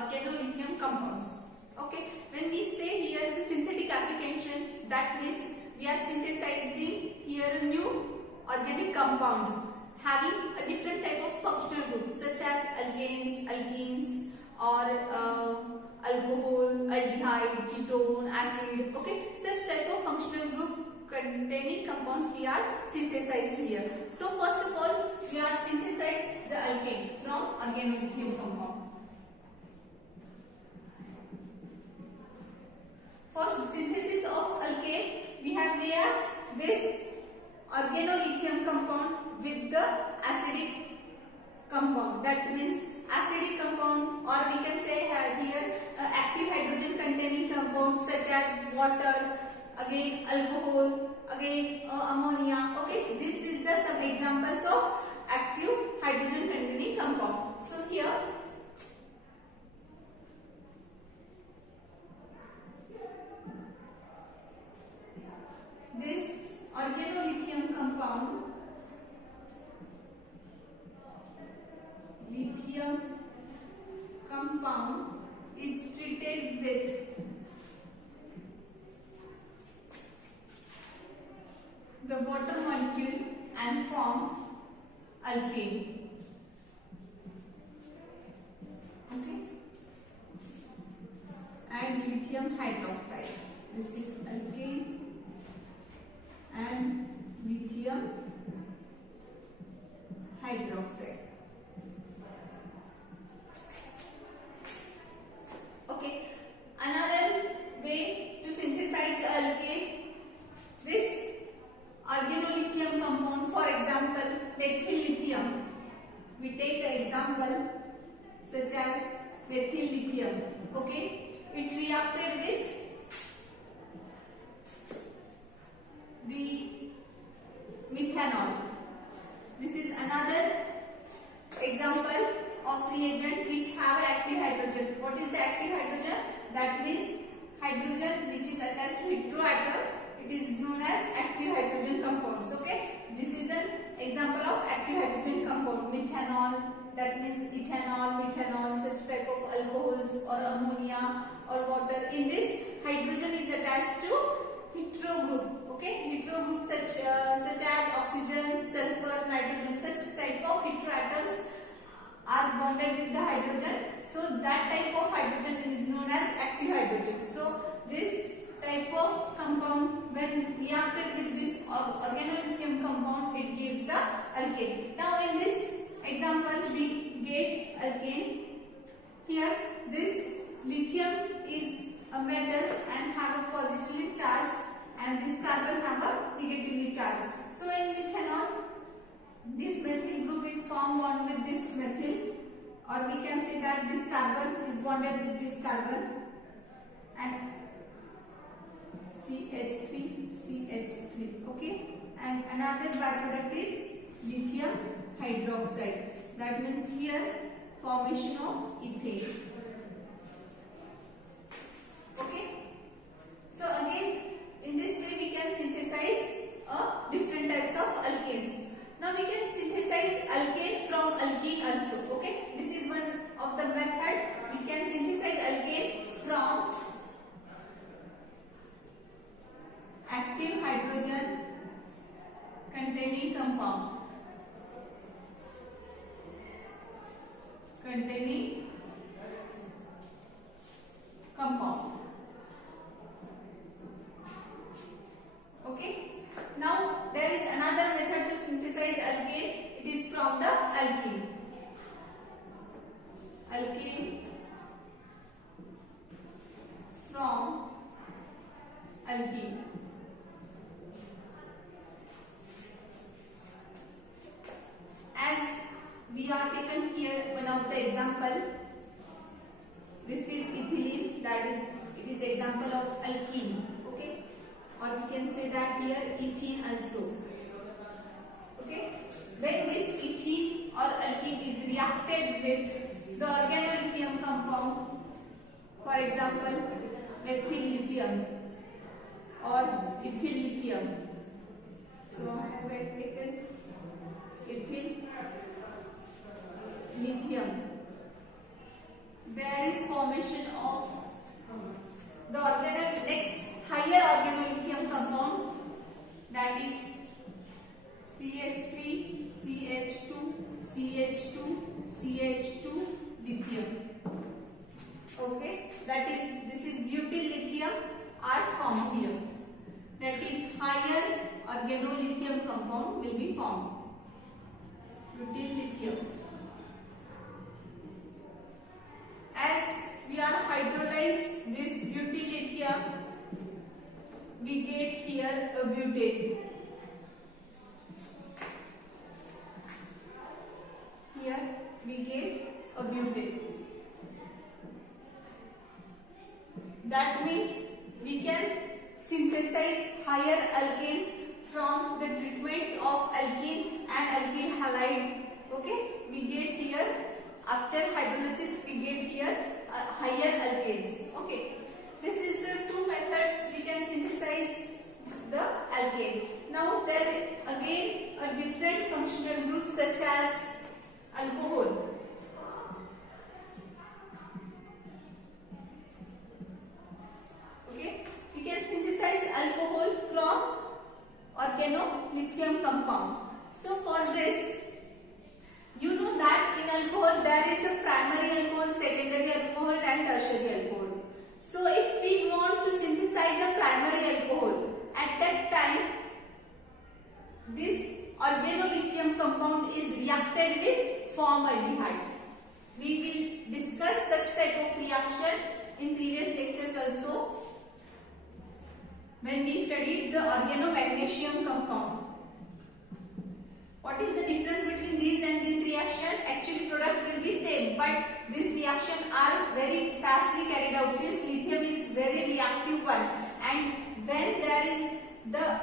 organolithium compounds. Okay, when we say here the synthetic applications, that means we are synthesizing here new organic compounds having a different type of functional group such as alkanes, alkenes, or alcohol, aldehyde, ketone, acid. Okay, such type of functional group containing compounds we are synthesized here. So first of all, we are synthesized the alkane from organolithium compound. For synthesis of alkane, we have react this organolithium compound with the acidic compound. That means acidic compound, or we can say here active hydrogen containing compounds such as water, again alcohol, again ammonia. Okay, this is the some examples of active hydrogen containing compound. So here this organolithium compound, lithium compound is treated with the water molecule and form alkane. Okay, and lithium hydroxide. This is alkane and lithium hydroxide. Okay, another way to synthesize alkane, this organolithium compound, for example methyl lithium. We take an example such as methyl lithium. Okay, it reacted with the methanol. This is another example of reagent which have an active hydrogen. What is the active hydrogen? That means hydrogen which is attached to heteroatom. It is known as active hydrogen compounds. Okay, this is an example of active hydrogen compound. Methanol, that means ethanol, methanol, such type of alcohols, or ammonia or water. In this, hydrogen is attached to hetero group. Okay, hetero group such as oxygen, sulfur, nitrogen, such type of heteroatoms are bonded with the hydrogen. So that type of hydrogen is known as active hydrogen. So this type of compound, when reacted with this organolithium compound, it gives the alkane. Now in this example we get alkane. Here this lithium is a metal and have a positively charged, and this carbon have a negatively charged. So in methanol, this methyl group is formed bond with this methyl, or we can say that this carbon is bonded with this carbon, and CH3. Okay, and another byproduct is lithium hydroxide. That means here formation of ethane. Okay, so again in this way we can synthesize different types of alkanes. Now we can synthesize alkane from alkene also. Okay, this is one of the method. We can synthesize alkane from active hydrogen containing compound. Okay. Now there is another method to synthesize alkane. It is from the alkene. Alkane from alkene. As we are taken here one of the example. This is ethylene. That is, it is example of alkene. Okay, or we can say that here ethene also. Okay, when this ethene or alkene is reacted with the organolithium compound, for example methyl lithium or ethyl lithium. So I have taken ethyl lithium. There is CH2 lithium. Okay, this is butyl lithium are formed here. That is higher organolithium compound will be formed. Butyl lithium. As we are hydrolyze this butyl lithium, we get here a butane. Here we get a butane. That means we can synthesize higher alkanes from the treatment of alkene and alkyl halide. Okay, we get here after hydrolysis we get here higher alkanes. Okay, this is the two methods we can synthesize the alkane. Now there again a different functional group such as alcohol. Okay, we can synthesize alcohol from organolithium compound. So for this, you know that in alcohol there is a primary alcohol, secondary alcohol and tertiary alcohol. So if we want to synthesize a primary alcohol, at that time this organolithium compound is reacted with formaldehyde. We will discuss such type of reaction in previous lectures also when we studied the organomagnesium compound. What is the difference between these and this reaction? Actually product will be same, but these reactions are very fastly carried out since lithium is very reactive one, and when there is the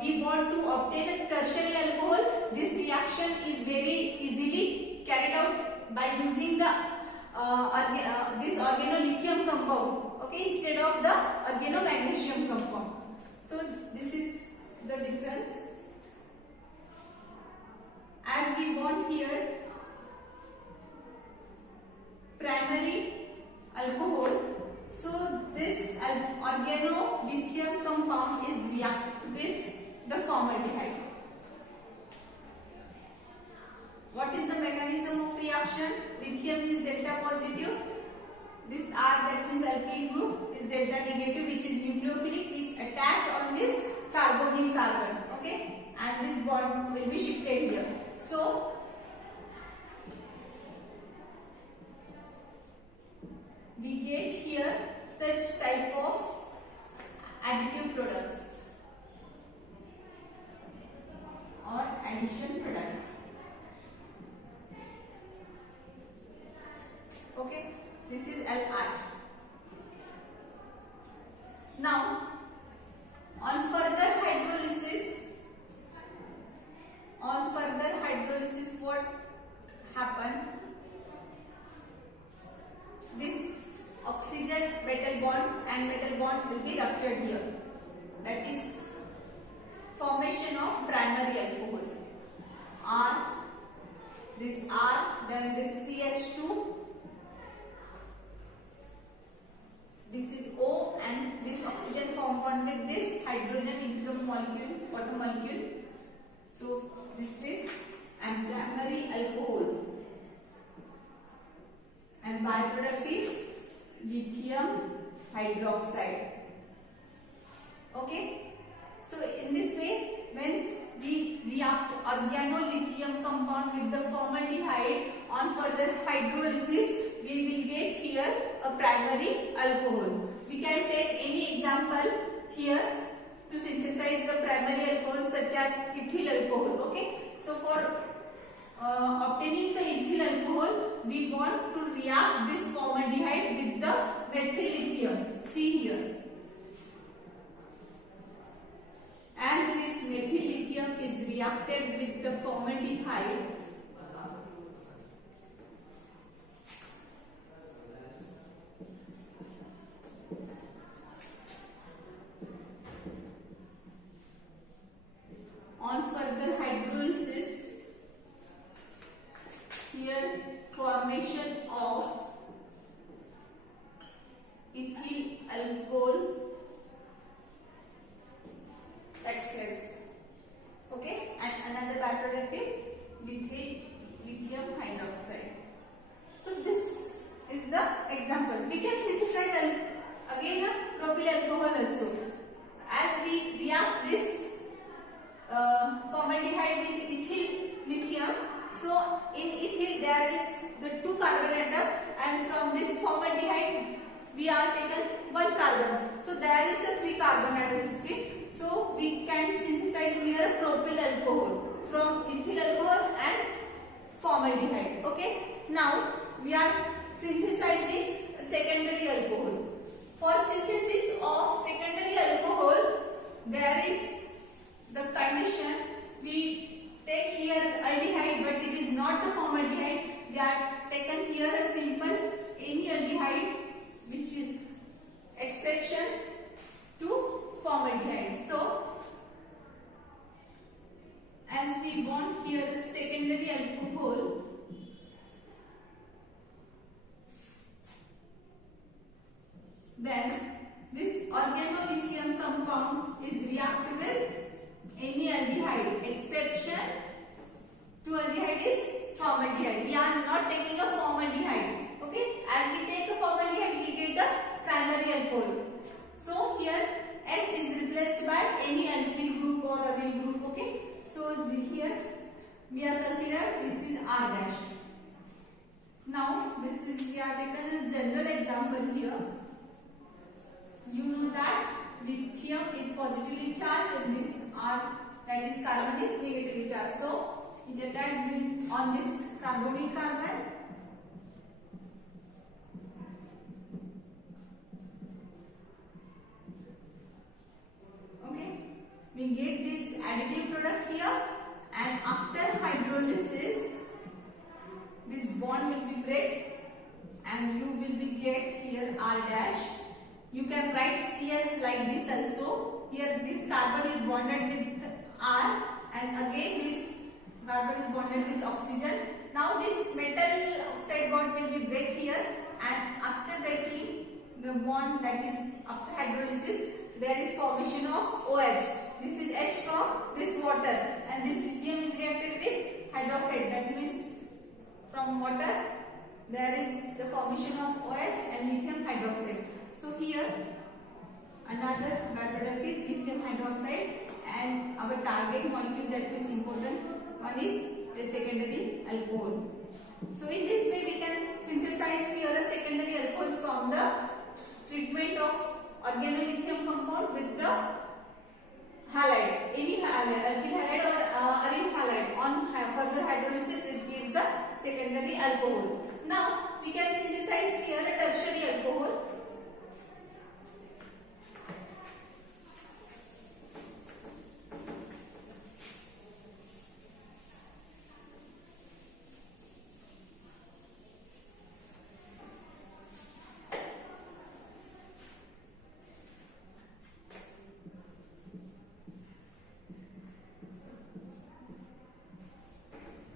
we want to obtain a tertiary alcohol, this reaction is very easily carried out by using the this organolithium compound, okay, instead of the organomagnesium compound. So this is the difference. As we want here primary alcohol, so this organolithium compound is react with the formaldehyde. What is the mechanism of reaction? Lithium is delta positive. This R, that means alkyl group, is delta negative, which is nucleophilic, which attacked on this carbonyl carbon. Okay, and this bond will be shifted here. So we get here such type of additive products or addition product. Okay, this is LR. Now on further hydrolysis what happen? This oxygen metal bond and metal bond will be ruptured here. That is formation of primary alcohol. R, this R, then this CH2, this is O, and this oxygen form bond with this hydrogen into the molecule, water molecule. So this is and primary alcohol, and byproduct is lithium hydroxide. Okay, so in this way, when we react organolithium compound with the formaldehyde on further hydrolysis, we will get here a primary alcohol. We can take any example here to synthesize the primary alcohol such as ethyl alcohol. Okay, so for obtaining the ethyl alcohol, we want to react this formaldehyde with the methyl lithium. See here, as this methyl lithium is reacted with the formaldehyde, on further hydrolysis, here formation of ethyl alcohol takes place. Okay, and another byproduct is lithium aldehyde with ethyl lithium. So in ethyl there is the 2 carbon atom, and from this formaldehyde we are taken 1 carbon. So there is a 3 carbon atom system. So we can synthesize here propyl alcohol from ethyl alcohol and formaldehyde. Okay. Now we are synthesizing secondary alcohol. For synthesis of secondary alcohol, there is the condition we take here aldehyde, but it is not the formaldehyde. We are taken here a simple any aldehyde, which is exception to formaldehyde. So as we want here a secondary alcohol, then this organolithium compound is reactive with any aldehyde. Exception to aldehyde is formaldehyde. We are not taking a formaldehyde. Okay, as we take a formaldehyde, we get the primary alcohol. So here H is replaced by any alkyl group or aryl group. Okay, so here we are considered this is R dash. Now this is we are taken a general example here. You know that lithium is positively charged and this R, that is carbon, is negatively charged. So it attacks on this carbonyl carbon. Okay, we get this additive product here, and after hydrolysis this bond will be break and you will be get here R dash. You can write CH like this also. Here this carbon is bonded with R, and again this carbon is bonded with oxygen. Now this metal oxide bond will be break here, and after breaking the bond, that is after hydrolysis, there is formation of OH. This is H from this water, and this lithium is reacted with hydroxide. That means from water there is the formation of OH and lithium hydroxide. So here another byproduct is lithium hydroxide, and our target molecule that is important one is the secondary alcohol. So in this way we can synthesize here a secondary alcohol from the treatment of organolithium compound with the halide, any halide, alkyl halide or aryl halide. On further hydrolysis it gives the secondary alcohol. Now we can synthesize here a tertiary alcohol.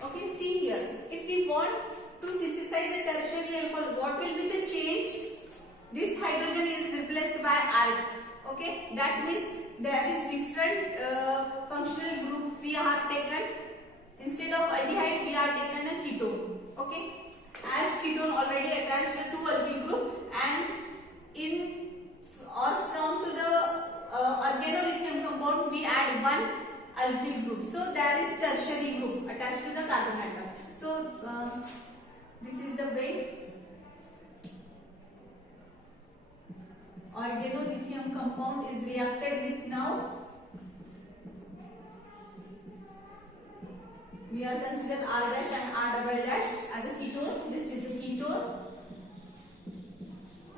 Okay, see here. If we want to synthesize a tertiary alcohol, what will be the change? This hydrogen is replaced by R. Okay, that means there is different functional group we are taken. Instead of aldehyde, we are taken a ketone. Okay, as ketone already attached to alkyl group, and in or from to the organolithium compound we add one alkyl group. So there is tertiary group attached to the carbon atom. So this is the way organolithium compound is reacted with. Now we are consider R dash and R double dash as a ketone. This is a ketone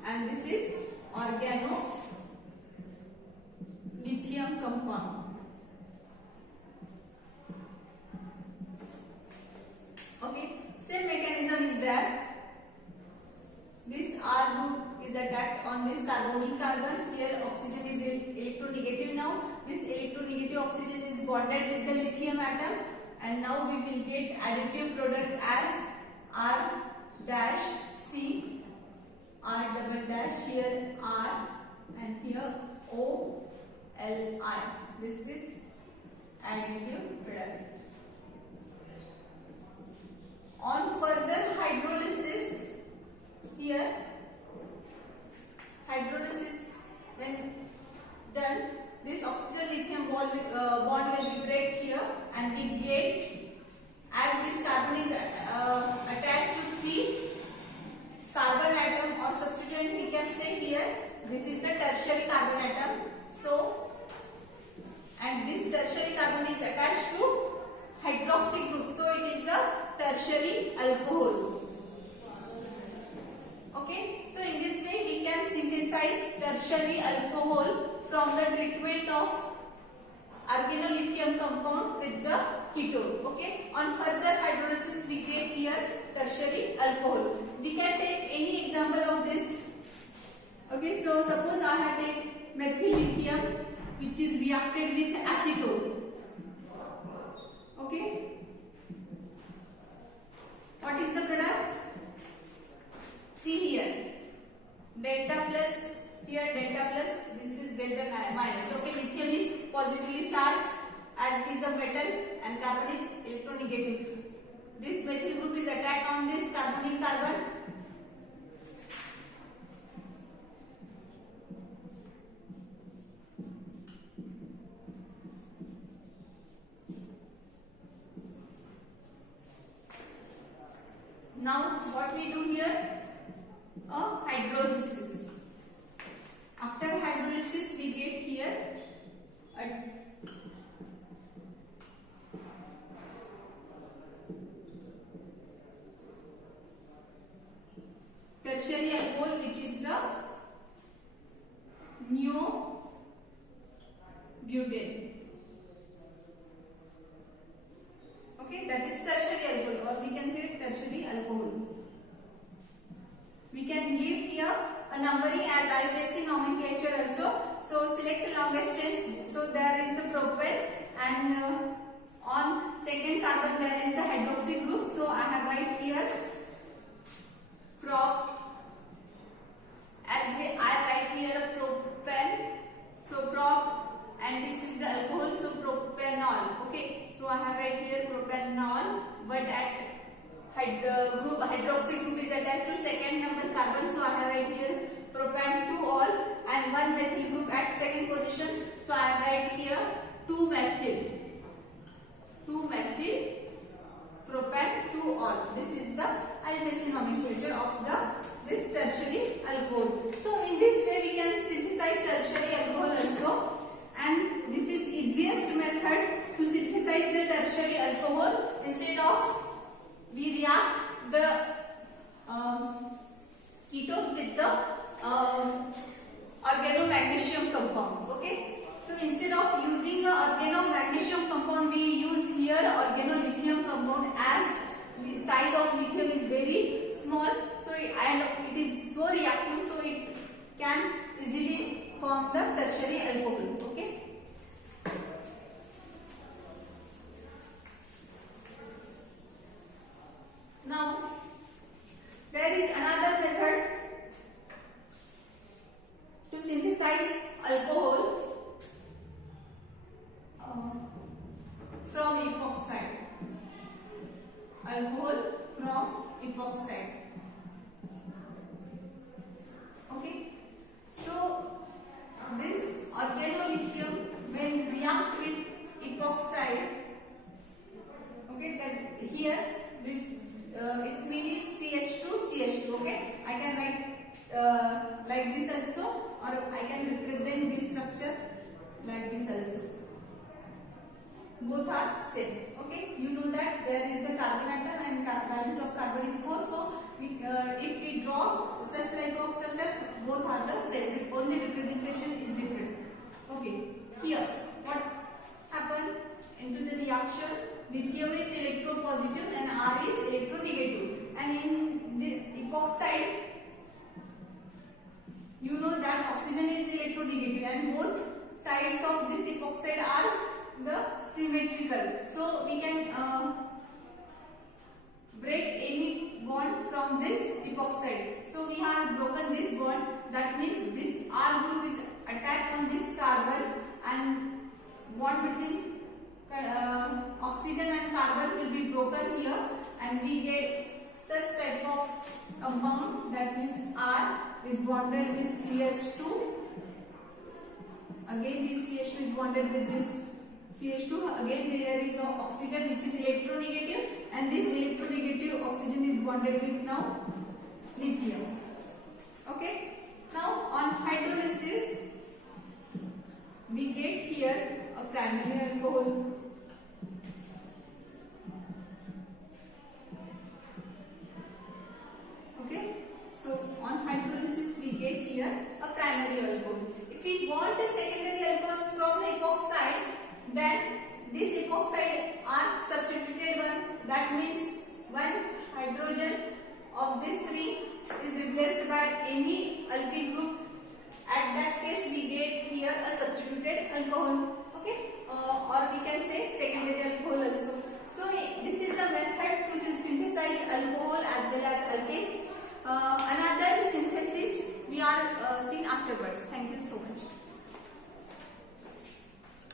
and this is organolithium compound. Okay, same mechanism is there. This R group is attacked on this carbonyl carbon. Here oxygen is electronegative now. This electronegative oxygen is bonded with the lithium atom, and now we will get additive product as R dash C, R double dash, here R and here O L I. This is additive product. On further hydrolysis, here hydrolysis when done, this oxygen lithium bond will be break here, and we get ketone. Okay. On further hydrolysis, we get here tertiary alcohol. We can take any example of this. Okay. So suppose I have take methyl lithium, which is reacted with acetone. Okay. What is the product? See here, delta plus, here delta plus, this is delta minus. Okay, lithium is positively charged as it is a metal and carbon is electronegative. This methyl group is attacked on this carbonyl carbon. Now what we do here? A hydrolysis. After hydrolysis, we get here a tertiary alcohol, which is the neobutane. Okay, that is tertiary alcohol, or we can say tertiary alcohol. We can give here a numbering as IUPAC nomenclature also. So select the longest chains. So there is the propane, and on second carbon there is the hydroxy group. So I have write here prop. I write here propane. So prop, and this is the alcohol. So propanol. Okay. So I have write here propanol, but at hydroxy group is attached to second number carbon. So I have write here propan2ol, and one methyl group at second position. So I have write here 2-methyl propan2ol. This is the IUPAC nomenclature of this tertiary alcohol. So in this way we can synthesize tertiary alcohol also, and this is easiest method to synthesize the tertiary alcohol. Instead of we react the ketone with the organomagnesium compound. Okay. So instead of using a organomagnesium compound, we use here organolithium compound, as the size of lithium is very small. So and it is so reactive, so it can easily form the tertiary alcohol. Okay. Now there is another method to synthesize alcohol from epoxide. Alcohol from epoxide. Okay. So this organolithium when react with epoxide, okay, that here this its mean is CH2. Okay, I can write like this also, or I can represent this structure like this also. Both are same. Okay, you know that there is the carbon atom and balance of carbon is 4. So if we draw such type of structure, both are the same. Only representation is different. Okay, here what happened into the reaction? Lithium is electropositive and R is electronegative, and in the epoxide, you know that oxygen is electronegative, and both sides of this epoxide are the symmetrical. So we can break any bond from this epoxide. So we have broken this bond. That means this R group is attacked on this carbon, and bond between oxygen and carbon will be broken here, and we get such type of compound. That means R is bonded with CH2. Again this CH2 is bonded with this CH2. Again there is oxygen which is electronegative, and this electronegative oxygen is bonded with now lithium. Okay. Now on hydrolysis, we get here a primary alcohol. Okay. So on hydrolysis we get here a primary alcohol. If we want a secondary alcohol from the epoxide, then this epoxide are hydrogen of this ring is replaced by any alkyl group, at that case we get here a substituted alcohol. Okay, or we can say secondary alcohol also. So this is the method to synthesize alcohol as well as alkanes. Another synthesis we are seen afterwards. Thank you so much.